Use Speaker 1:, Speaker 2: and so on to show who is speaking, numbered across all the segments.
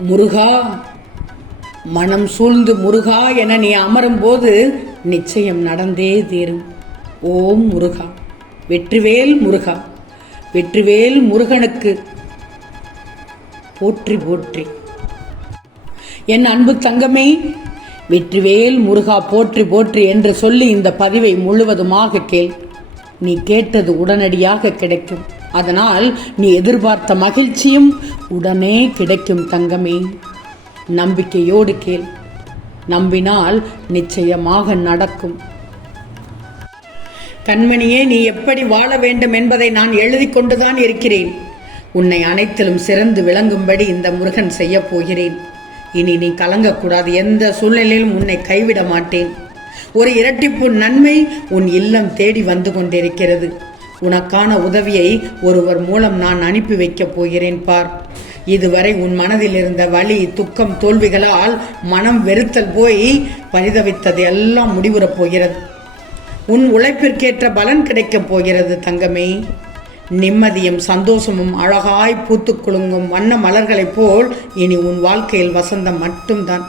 Speaker 1: முருகா மனம் சூழ்ந்து முருகா என நீ அமரும்போது நிச்சயம் நடந்தே தீரும். ஓம் முருகா வெற்றிவேல் முருகா வெற்றிவேல் முருகனுக்கு போற்றி போற்றி. என் அன்பு தங்கமே வெற்றிவேல் முருகா போற்றி போற்றி என்று சொல்லி இந்த பதிவை முழுவதுமாக கேள். நீ கேட்டது உடனடியாக கிடைக்கும். அதனால் நீ எதிர்பார்த்த மகிழ்ச்சியும் உடனே கிடைக்கும் தங்கமே. நம்பிக்கையோடு கேள். நம்பினால் நிச்சயமாக நடக்கும். கண்மணியே நீ எப்படி வாழ வேண்டும் என்பதை நான் எழுதி கொண்டுதான் இருக்கிறேன். உன்னை அனைத்திலும் சிறந்து விளங்கும்படி இந்த முருகன் செய்யப் போகிறேன். இனி நீ கலங்கக்கூடாது. எந்த சூழ்நிலையிலும் உன்னை கைவிட மாட்டேன். ஒரு இரட்டிப்பு நன்மை உன் இல்லம் தேடி வந்து கொண்டிருக்கிறது. உனக்கான உதவியை ஒருவர் மூலம் நான் அனுப்பி வைக்கப் போகிறேன் பார். இதுவரை உன் மனதில் இருந்த வலி துக்கம் தோல்விகளால் மனம் வெறுத்தல் போய் பரிதவித்தது எல்லாம் முடிவுறப் போகிறது. உன் உழைப்பிற்கேற்ற பலன் கிடைக்கப் போகிறது தங்கமே. நிம்மதியும் சந்தோஷமும் அழகாய் பூத்துக் குலுங்கும் வண்ண மலர்களைப் போல் இனி உன் வாழ்க்கையில் வசந்தம் மட்டும்தான்.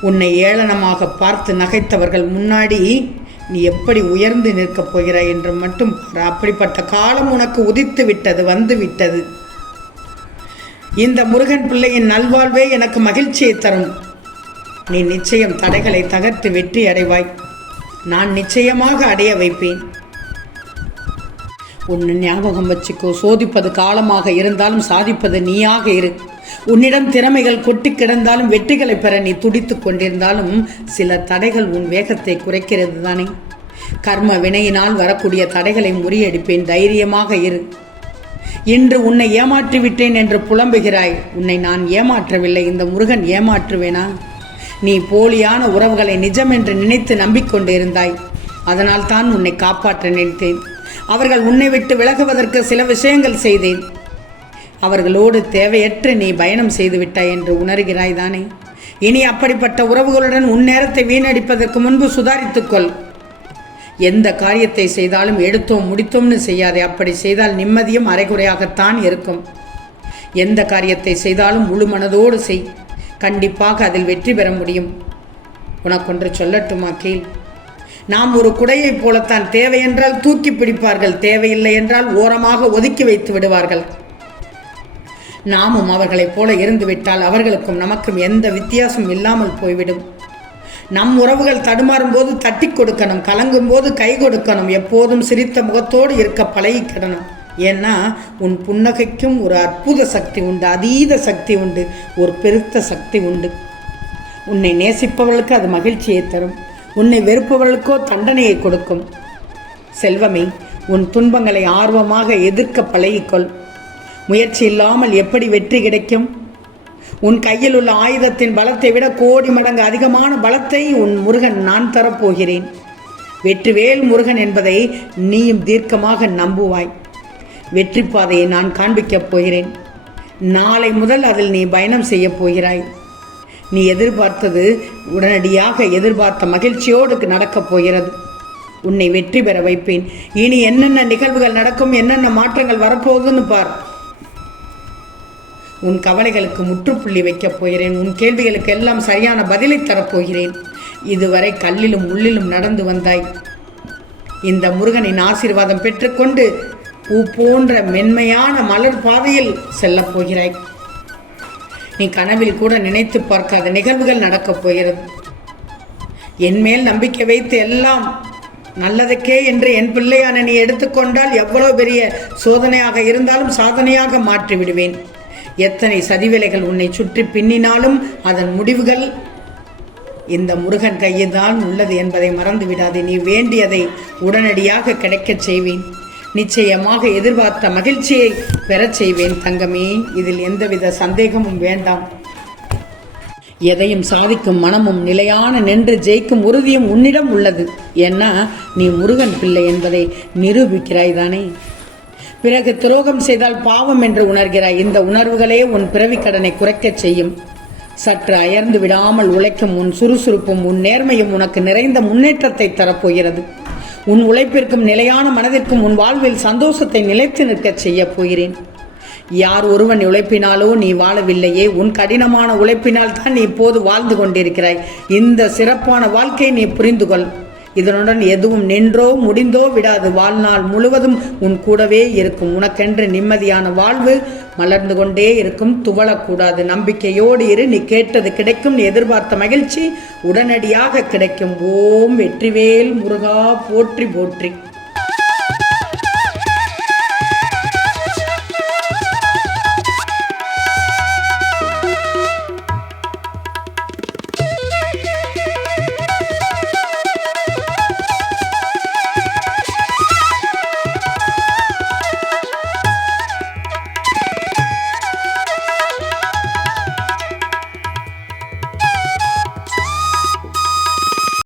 Speaker 1: உன்னை ஏளனமாக பார்த்து நகைத்தவர்கள் முன்னாடி நீ எப்படி உயர்ந்து நிற்கப் போகிறாய் என்று மட்டும் அப்படிப்பட்ட காலம் உனக்கு உதித்து விட்டது வந்து விட்டது. இந்த முருகன் பிள்ளையின் நல்வாழ்வே எனக்கு மகிழ்ச்சியை தரும். நீ நிச்சயம் தடைகளை தகர்த்து வெற்றி அடைவாய். நான் நிச்சயமாக அடைய வைப்பேன். உன்னை ஞாபகம் வச்சுக்கோ சோதிப்பது காலமாக இருந்தாலும் சாதிப்பது நீயாக இரு. உன்னிடம் திறமைகள் கொட்டி கிடந்தாலும் வெற்றிகளை பெற நீ துடித்துக் கொண்டிருந்தாலும் சில தடைகள் உன் வேகத்தை குறைக்கிறது தானே. கர்ம வினையினால் வரக்கூடிய தடைகளை முறியடிப்பேன். தைரியமாக இரு. இன்று உன்னை ஏமாற்றி விட்டேன் என்று புலம்புகிறாய். உன்னை நான் ஏமாற்றவில்லை. இந்த முருகன் ஏமாற்றுவேனா? நீ போலியான உறவுகளை நிஜம் என்று நினைத்து நம்பிக்கொண்டிருந்தாய். அதனால் தான் உன்னை காப்பாற்ற நினைத்தேன். அவர்கள் உன்னை விட்டு விலகுவதற்கு சில விஷயங்கள் செய்தேன். அவர்களோடு தேவையற்று நீ பயணம் செய்துவிட்டாய் என்று உணர்கிறாய் தானே? இனி அப்படிப்பட்ட உறவுகளுடன் உன் நேரத்தை வீணடிப்பதற்கு முன்பு சுதாரித்துக்கொள் எந்த காரியத்தை செய்தாலும் எடுத்தோம் முடித்தோம்னு செய்யாதே. அப்படி செய்தால் நிம்மதியும் அரைகுறையாகத்தான் இருக்கும். எந்த காரியத்தை செய்தாலும் முழு மனதோடு செய். கண்டிப்பாக அதில் வெற்றி பெற முடியும். உனக்கொன்று சொல்லட்டுமா கேள் நாம் ஒரு குடையைப் போலத்தான் தேவையென்றால் தூக்கி பிடிப்பார்கள் தேவையில்லை என்றால் ஓரமாக ஒதுக்கி வைத்து விடுவார்கள். நாமும் அவர்களைப் போல இருந்துவிட்டால் அவர்களுக்கும் நமக்கும் எந்த வித்தியாசம் இல்லாமல் போய்விடும். நம் உறவுகள் தடுமாறும் போது தட்டி கொடுக்கணும் கலங்கும் போது கை கொடுக்கணும் எப்போதும் சிரித்த முகத்தோடு இருக்க பழகிக்கிடணும். ஏன்னா உன் புன்னகைக்கும் ஒரு அற்புத சக்தி உண்டு அதீத சக்தி உண்டு ஒரு பெருத்த சக்தி உண்டு. உன்னை நேசிப்பவர்களுக்கு அது மகிழ்ச்சியை தரும் உன்னை வெறுப்பவர்களுக்கோ தண்டனையை கொடுக்கும். செல்வமே உன் துன்பங்களை ஆர்வமாக எதிர்க்க பழகிக்கொள். முயற்சி இல்லாமல் எப்படி வெற்றி கிடைக்கும்? உன் கையில் உள்ள ஆயுதத்தின் பலத்தை விட கோடி மடங்கு அதிகமான பலத்தை உன் முருகன் நான் தரப்போகிறேன். வெற்றிவேல் முருகன் என்பதை நீயும் தீர்க்கமாக நம்புவாய். வெற்றி பாதையை நான் காண்பிக்கப் போகிறேன். நாளை முதல் அதில் நீ பயணம் செய்யப் போகிறாய். நீ எதிர்பார்த்தது உடனடியாக எதிர்பார்த்த மகிழ்ச்சியோடு நடக்கப் போகிறது. உன்னை வெற்றி பெற வைப்பேன். இனி என்னென்ன நிகழ்வுகள் நடக்கும் என்னென்ன மாற்றங்கள் வரப்போகுதுன்னு பார். உன் கவலைகளுக்கு முற்றுப்புள்ளி வைக்கப் போகிறேன். உன் கேள்விகளுக்கு எல்லாம் சரியான பதிலை தரப்போகிறேன். இதுவரை கல்லிலும் உள்ளிலும் நடந்து வந்தாய். இந்த முருகனின் ஆசீர்வாதம் பெற்றுக்கொண்டு பூ போன்ற மென்மையான மலர் பாதையில் செல்லப் போகிறாய். நீ கனவில் கூட நினைத்து பார்க்காத நிகழ்வுகள் நடக்கப் போகிறது. என் மேல் நம்பிக்கை வைத்து எல்லாம் நல்லதுக்கே என்று என் பிள்ளையான நீ எடுத்துக்கொண்டால் எவ்வளோ பெரிய சோதனையாக இருந்தாலும் சாதனையாக மாற்றி விடுவேன் எத்தனை சதிவேலைகள் உன்னை சுற்றி பின்னினாலும் அதன் முடிவுகள் இந்த முருகன் கையில் தான் உள்ளது என்பதை மறந்து விடாதே. நீ வேண்டியதை உடனடியாக கிடைக்கச் செய்வேன். நிச்சயமாக எதிர்பார்த்த மகிழ்ச்சியை பெறச் செய்வேன் தங்கமே. இதில் எந்தவித சந்தேகமும் வேண்டாம். எதையும் சாதிக்கும் மனமும் நிலையான நின்று ஜெயிக்கும் உறுதியும் உன்னிடம் உள்ளது. ஏன்னா நீ முருகன் பிள்ளை என்பதை நிரூபிக்கிறாய் தானே. பிறகு துரோகம் செய்தால் பாவம் என்று உணர்கிறாய். இந்த உணர்வுகளே உன் பிறவி கடனை குறைக்கச் செய்யும். சற்று அயர்ந்து விடாமல் உழைக்கும் உன் சுறுசுறுப்பும் உன் நேர்மையும் உனக்கு நிறைந்த முன்னேற்றத்தை தரப்போகிறது. உன் உழைப்பிற்கும் நிலையான மனதிற்கும் உன் வாழ்வில் சந்தோஷத்தை நிலைத்து நிற்கச் செய்யப் போகிறேன். யார் ஒருவன் உழைப்பினாலோ நீ வாழவில்லையே. உன் கடினமான உழைப்பினால் தான் நீ இப்போது வாழ்ந்து கொண்டிருக்கிறாய். இந்த சிறப்பான வாழ்க்கையை நீ புரிந்து கொள் இதனுடன் எதுவும் நின்றோ முடிந்தோ விடாது. வாழ்நாள் முழுவதும் உன் கூடவே இருக்கும். உனக்கென்று நிம்மதியான வாழ்வு மலர்ந்து கொண்டே இருக்கும். துவளக்கூடாது. நம்பிக்கையோடு இரு. நீ கேட்டது கிடைக்கும். நீ எதிர்பார்த்த மகிழ்ச்சி உடனடியாக கிடைக்கும். ஓம் வெற்றிவேல் முருகா போற்றி போற்றி.